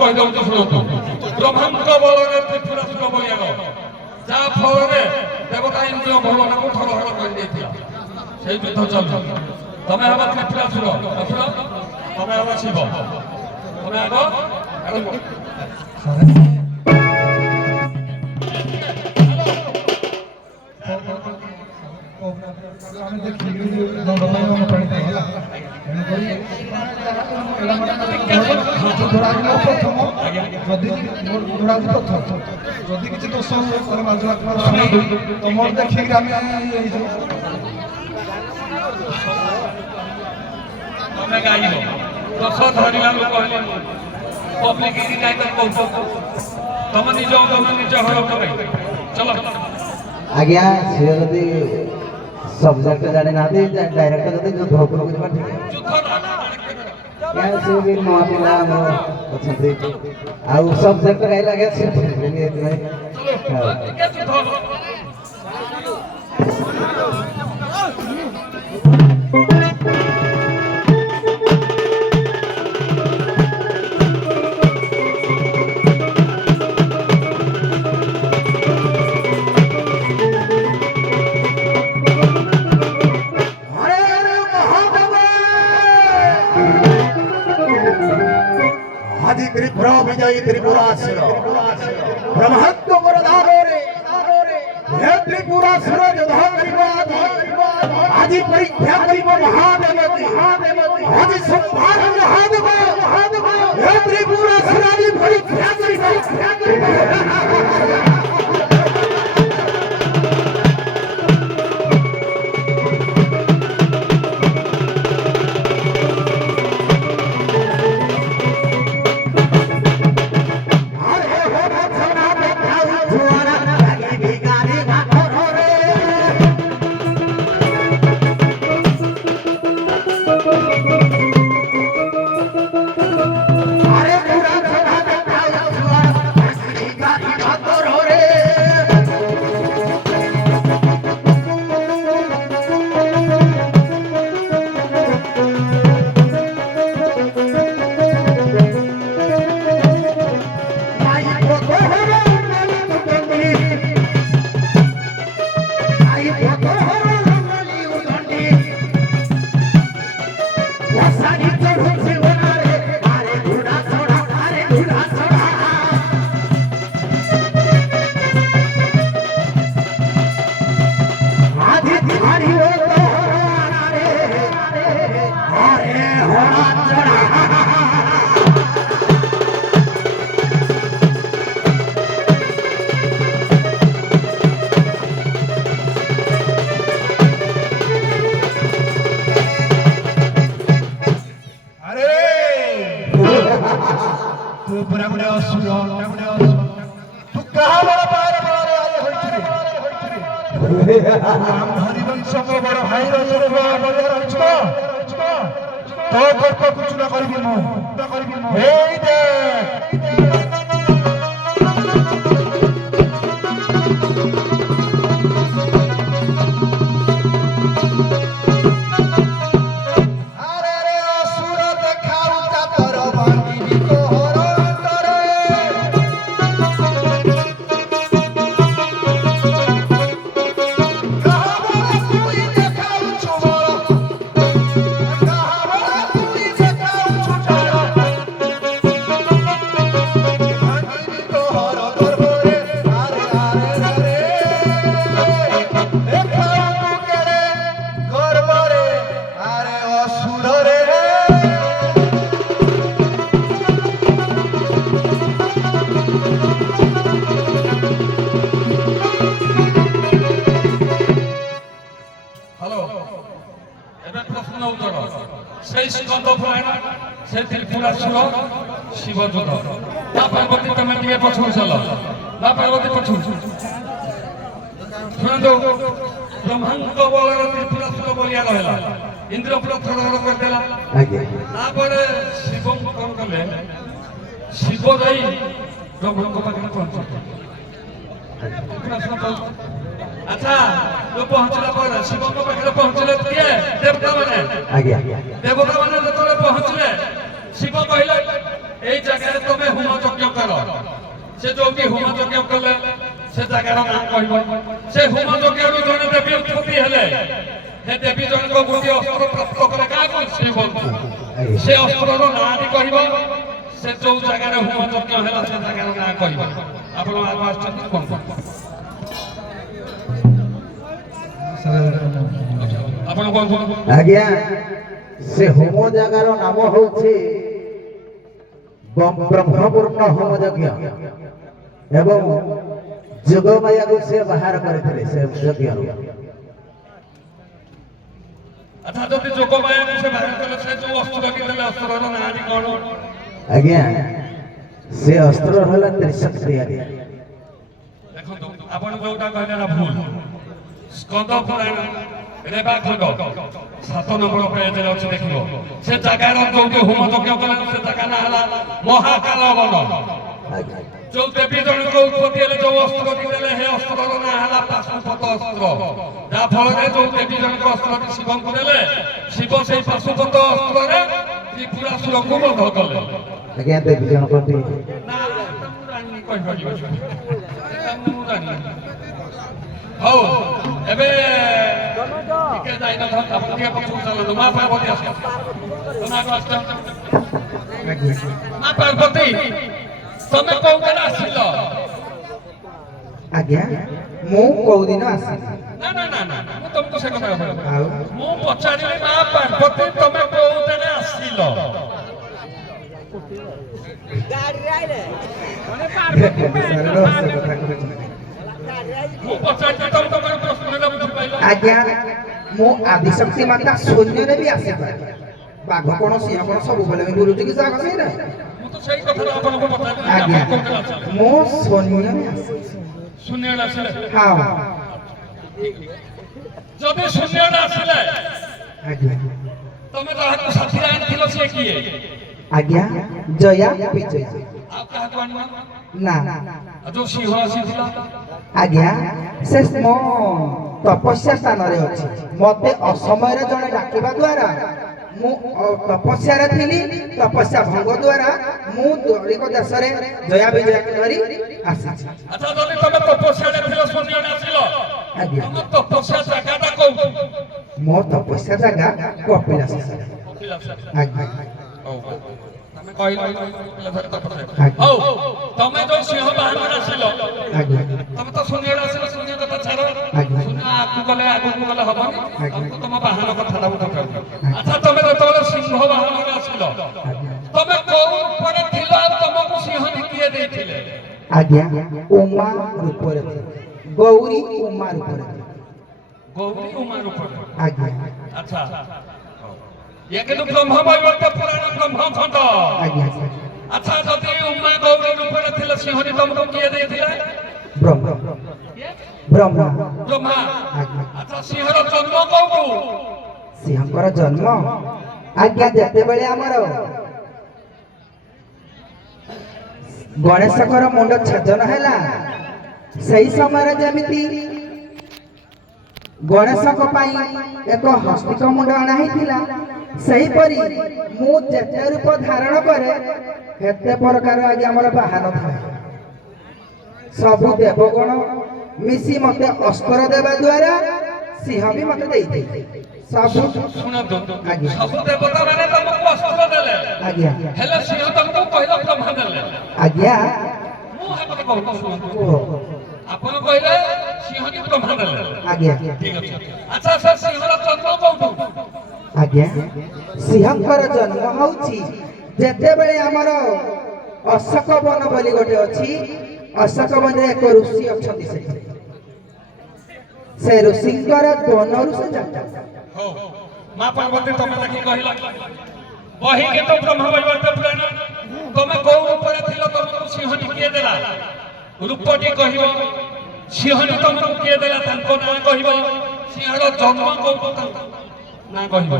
କହିଦେଉଛି ଶୁଣନ୍ତୁ। ବ୍ରହ୍ମାଙ୍କ ବଳରେ ତ୍ରିପୁରାସୁର ବଳିଆର, ଯାହା ଫଳରେ ଦେବତା ଇନ୍ଦ୍ର ଭଗବାନଙ୍କୁ ଥର ହର କରିଦେଇଥିଲା। ସେଇ ଯୁଦ୍ଧ ଚାଲୁ। ତମେ ହେବ ତ୍ରିପୁରାସୁର, ଅସୁର ତମେ ହେବ ଶିବ। ତମେ ହେବ যদি কিছু দোষ তোমার ଦେଖିକି ଆମେ ତମେ ଗାଇବ ଦୋଷ ଧରିଲା ଲୋକ ହେଲେ ପବ୍ଲିକ ନାଇଁ ତ କହୁଛ ତମ ନିଜ ତମ ନିଜ ଘର କରେ ଚଲ। ଆଜ୍ଞା ସେ ଯଦି ସବଜେକ୍ଟ ଜାଣି ନାହାନ୍ତି ଡାଇରେକ୍ଟ ଯଦି ଯୁଦ୍ଧ ଉପରକୁ ଯିବା ଠିକ ସେ ବି ନୂଆ ପିଲା ଆମର ଅଛନ୍ତି ଆଉ ସବଜେକ୍ଟ ଗାଇଲେ ଆଜ୍ଞା ସେ ଏଥିପାଇଁ त्रिपुरा विजयी त्रिपुरासुर ब्रह्मत्व वरदारे हे त्रिपुरासुर युद्ध करिबा आज परीक्षा करिब महादेवती आज संहार महादेव हे त्रिपुरासुर आज परीक्षा करिब। शिव युद्ध पार्वती तमें टे पछू चल पार्वती पछू शुणु ब्रह्मांड बल त्रिपुरासुर बलिया रहा इंद्र पूरा थर करदेला शिव कौन कले शिव जाई ब्रह्मांड पाखे पहुंचे। अच्छा जो पहुंचला पर शिव पाखे पहुंचले किए देवता मैंने जो पहुंचले ଶିବ କହିଲେ ଏଇ ଜାଗାରେ ତମେ ହୋମ ଯଜ୍ଞ କର। ସେ ଯୋଉଠି ହୋମ ଯଜ୍ଞ କଲେ ସେ ଜାଗାର ନାଁ କହିବ। ସେ ହୋମ ଯଜ୍ଞରୁ ଜଣେ ଦେବୀ ଉତ୍ପତ୍ତି ହେଲେ ହେ ଦେବୀ ଜଣକ ଗୋଟିଏ ଅସ୍ତ୍ର ପ୍ରାପ୍ତ କଲେ କାହାକୁ? ଶିବଙ୍କୁ। ସେ ଅସ୍ତ୍ରର ନାଁଟି କହିବ। ସେ ଯୋଉ ଜାଗାରେ ହୋମ ଯଜ୍ଞ ହେଲା ସେ ଜାଗାର ନାଁ କହିବ। ଆପଣ ଆଗ ଆସୁଛନ୍ତି କଣ? ଆପଣ କଣ କହୁଛନ୍ତି? ଆଜ୍ଞା ସେ ହୋମ ଜାଗାର ନାମ ହଉଛି ବ୍ରହ୍ମପୂର୍ଣ୍ଣ ହୋମ ଯଜ୍ଞ ଏବଂ ଯୋଗମାୟାକୁ ସେ ବାହାର କରିଥିଲେ ସେ ଯଜ୍ଞରୁ। ଆଚ୍ଛା ଯଦି ଯୋଗମାୟାକୁ ସେ ବାହାର କଲେ ସେ ଯୋଉ ଅସ୍ତ୍ରଟି ଦେଲେ ଅସ୍ତ୍ରର ନାଁଟି କଣ? ଆଜ୍ଞା ସେ ଅସ୍ତ୍ର ହେଲା ତ୍ରିଶକ୍ତି। ଆଜ୍ଞା ଦେଖନ୍ତୁ ଆପଣ ଯୋଉଟା କହିଲେ ନା ଭୁଲ। ସ୍କନ୍ଦ ପୁରାଣ ରେବା ଖଣ୍ଡ 7 ନମ୍ବର ପେଜରେ ଅଛି ଦେଖିବ। ସେ ଜାଗାର ଯୋଉଠି ହୋମ ଯଜ୍ଞ କଲେ ସେ ଜାଗା ନାଁ ହେଲା ମହାକାଳ ବନ। ଯୋଉ ଦେବୀ ଜଣକ ଉତ୍ପତ୍ତି ହେଲେ ଯୋଉ ଅସ୍ତ୍ରଟି ଦେଲେ ହେ ଅସ୍ତ୍ରର ନାଁ ହେଲା ପାଶୁପତ ଅସ୍ତ୍ର। ଯାହା ଫଳରେ ଯୋଉ ଦେବୀ ଜଣକ ଅସ୍ତ୍ରଟି ଶିବଙ୍କୁ ଦେଲେ ଶିବ ସେଇ ପାଶୁପତ ଅସ୍ତ୍ରରେ ତ୍ରିପୁରାସୁରକୁ ବଧ କଲେ। ଆଜ୍ଞା ଦେବୀ ଜଣକଟି ନା ମୁଁ ଜାଣିନି କହିପାରିବି। ମୁଁ ଜାଣିନି। ହଉ ଏବେ ଟିକେ ଯାଇନଥା ଆପଣ ଟିକେ ପଛକୁ ଚାଲନ୍ତୁ। ମା ପାର୍ବତୀ ଆସ। ମା ପାର୍ବତୀ ତମେ କୋଉଦିନ ଆସିଲ? ଆଜ୍ଞା ମୁଁ କୋଉଦିନ ଆସିଲି? ନା ନା ନା ନା ମୁଁ ତମକୁ ସେ କଥା କହିବି। ଆଉ ମୁଁ ପଚାରିଲି ମା ପାର୍ବତୀ ତମେ କୋଉଦିନ ଆସିଲ? ମୁଁ ପଚାରିଲି ତମେ ତମର ପ୍ରଶ୍ନରେ ବୁଝିପାଇଲ? ଆଜ୍ଞା ମୁଁ ଆଦିଶକ୍ତି ମାତା ଶୂନ୍ୟରେ ବି ଆସିପାରେ। ବାଘ କଣ ସିଂହ କଣ ସବୁବେଳେ ବି ବୁଲୁଛି କି ସାଗ ସେଇଟା? ମୁଁ ତ ସେଇ କଥା ଆପଣଙ୍କୁ ପଚାରିଲି। ଆଜ୍ଞା ଆପଣ କୋଉଦିନ ଆସିଲେ? ମୁଁ ଶୂନ୍ୟରେ ଆସିଛି। ଶୂନ୍ୟରେ ଆସିଲେ? ହଁ ଯଦି ଶୂନ୍ୟରେ ଆସିଲେ ଆଜ୍ଞା ତମେ ଯାହାକୁ ସାଥିରେ ଆଣିଥିଲ ସିଏ କିଏ? ଆଜ୍ଞା ଜୟା ବିଜୟ। ଆଉ କାହାକୁ ଆଣିବ? ନା ଆଉ ଯୋଉ ସିଂହ ଆସିଥିଲା? ଆଜ୍ଞା ସେ ମୋ ତପସ୍ୟା ସ୍ଥାନରେ ଅଛି। ମତେ ଅସମୟରେ ଜଣେ ଡାକିବା ଦ୍ୱାରା ମୁଁ ତପସ୍ୟାରେ ଥିଲି। ତପସ୍ୟା ଭଙ୍ଗ ଦ୍ୱାରା ମୁଁ ଦଳିକ ଦେଶରେ ଜୟା ବିଜୟକୁ ଧରି ଆସିଛି। ଆଚ୍ଛା ଯଦି ତମେ ତପସ୍ୟାରେ ଥିଲ ଶୂନ୍ୟରେ ଆସିଲ ଆଜ୍ଞା ତମ ତପସ୍ୟା ଜାଗାଟା କୋଉଠି? ମୋ ତପସ୍ୟା ଜାଗା କପିଳାସ। ଆଜ୍ଞା ହଉ ତମେ କହିଲ ତପସ୍ୟା। ଆଜ୍ଞା। ହଉ ତମେ ଯୋଉ ସିଂହ ବାହାନରେ ଆସିଲ ଆଜ୍ଞା ତମେ ତ ଶୂନ୍ୟରେ ଆସିଲ। ଶୂନ୍ୟ କଥା ଛାଡ। ଆଜ୍ଞା। ଶୂନ୍ୟ ଆଗକୁ ଗଲେ ହବନି। ଆଜ୍ଞା। ତମକୁ ତମ ବାହନ କଥାଟା ମୁଁ ପଚାରୁଛି। ଆଚ୍ଛା ତମେ ଯେତେବେଳେ ସିଂହ ବାହାନରେ ଆସିଲ ତମେ କୋଉ ଉପରେ ଥିଲ ଆଉ ତମକୁ ସିଂହ କିଏ ଦେଇଥିଲେ? ଆଜ୍ଞା ଉମା ରୂପରେ ଗୌରୀ ଉମା ରୂପରେ। ଗୌରୀ ଉମା ରୂପରେ। ଆଜ୍ଞା ଆଚ୍ଛା ଇଏ କିନ୍ତୁ ବ୍ରହ୍ମ ବୈବର୍ତ୍ତ ପୁରାଣ ବ୍ରହ୍ମ ଖଣ୍ଡ। ଆଜ୍ଞା ଆଚ୍ଛା ଯଦି ଉମା ଗୌରୀ ରୂପରେ ଥିଲେ ସିଂହଟି ତମକୁ କିଏ ଦେଇଥିଲେ? ବ୍ରହ୍ମ ବ୍ରହ୍ମା। ବ୍ରହ୍ମା। ଆଜ୍ଞା ଆଚ୍ଛା ସିଂହର ଜନ୍ମ କୋଉଠୁ? ସିଂହଙ୍କର ଜନ୍ମ ଆଜ୍ଞା ଯେତେବେଳେ ଆମର ଗଣେଶଙ୍କର ମୁଣ୍ଡ ଛେଦନ ହେଲା ସେହି ସମୟରେ ଯେମିତି ଗଣେଶଙ୍କ ପାଇଁ ଏକ ହସ୍ତିକ ମୁଣ୍ଡ ଅଣା ହେଇଥିଲା ସେହିପରି ମୁଁ ଯେତେ ରୂପ ଧାରଣ କରେ ସେତେ ପ୍ରକାର ଆଜ୍ଞା ଆମର ବାହନ ଥାଏ। ସବୁ ଦେବଗଣ ମିଶି ମତେ ଅସ୍ତ୍ର ଦେବା ଦ୍ୱାରା ସିଂହ ବି ମତେ ଦେଇଥିଲେ। ସବୁ ଶୁଣନ୍ତୁ ଆଜ୍ଞା ସବୁ ଦେବତା ମାନେ ତମକୁ ଅସ୍ତ୍ର ଦେଲେ ଆଜ୍ଞା ହେଲେ ସିଂହ ତମକୁ କହିଲ ବ୍ରହ୍ମା ଦେଲେ। ଆଜ୍ଞା ମୁଁ ହେପଟେ କହୁଛି ଶୁଣନ୍ତୁ। କୁହ। ଆପଣ କହିଲେ ସିଂହଟି ବ୍ରହ୍ମା ଦେଲେ। ଆଜ୍ଞା ଠିକ ଅଛି। ଆଚ୍ଛା ସେ ସିଂହର ଜନ୍ମ କୋଉଠୁ? ଆଜ୍ଞା ସିଂହଙ୍କର ଜନ୍ମ ହଉଛି ଯେତେବେଳେ ଆମର ଅଶୋକ ବନ ବୋଲି ଗୋଟେ ଅଛି। ଅଶୋକ ବନରେ ଏକ ଋଷି ଅଛନ୍ତି ସେଠି। ସେ ଋଷିଙ୍କର ବନରୁ ସେ ଜାତ। ହଉ ମା ପାର୍ବତୀ ତମେ ଦେଖି କହିଲ ବହି କିନ୍ତୁ ବ୍ରହ୍ମ ବୈବର୍ତ୍ତ ପୁରାଣ ତମେ କୋଉ ଉପରେ ଥିଲ ତମକୁ ସିଂହଟି କିଏ ଦେଲା? ରୂପଟି କହିବ। ସିଂହଟି ତମକୁ କିଏ ଦେଲା ତାଙ୍କ ନାଁ କହିବ। ସିଂହର ଜନ୍ମ କୋଉଠୁ ତାଙ୍କ ନାଁ କହିବ।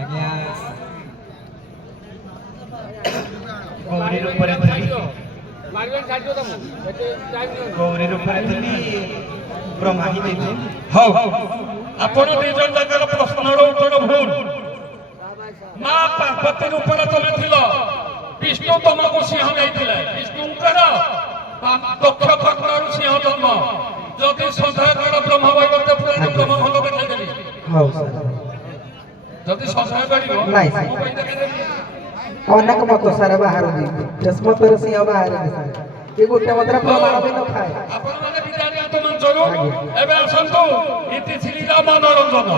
ଆଜ୍ଞା ଗୌରୀ ରୂପରେ ଥିଲି। ଗୌରୀ ରୂପରେ ଥିଲି ବ୍ରହ୍ମା ହିଁ ଦେଇଥିଲେ। ହଉ ଆପଣ ଦି ଜଣ ଯାକର ପ୍ରଶ୍ନର ଉତ୍ତର ଭୁଲ। ମା ପାର୍ବତୀ ରୂପରେ ତମେ ଥିଲ ବିଷ୍ଣୁ ତମକୁ ସିଂହ ଦେଇଥିଲେ ବିଷ୍ଣୁଙ୍କର ଦକ୍ଷ ଖଣ୍ଡରୁ ସିଂହ ଜନ୍ମ ଯଦି ସନ୍ଦେହ ବ୍ରହ୍ମ ବୈବର୍ତ୍ତ ପୁରାଣ ବ୍ରହ୍ମ ଭଲ ଦେଖାଇଦେବି ହଉ ସାର୍ ଯଦି ସନ୍ଦେହ କରିବ ନାଇଁ ସାର୍। ମୁଁ ପାଇଁ ଦେଖାଇଦେବି ଅନେକ ମତ ସାରା ବାହାରୁଛି ଯସ୍ମତର ସିଂହ ବାହାରୁଛି ସାର୍ କି ଗୋଟେ ମତର ପ୍ରମାଣ ବି ନଥାଏ ଆପଣମାନେ ବିଦ୍ୟାଳୟ ମଞ୍ଚରୁ ଏବେ ଆସନ୍ତୁ ଇତି ଶ୍ରୀରାମ ମନୋରଞ୍ଜନ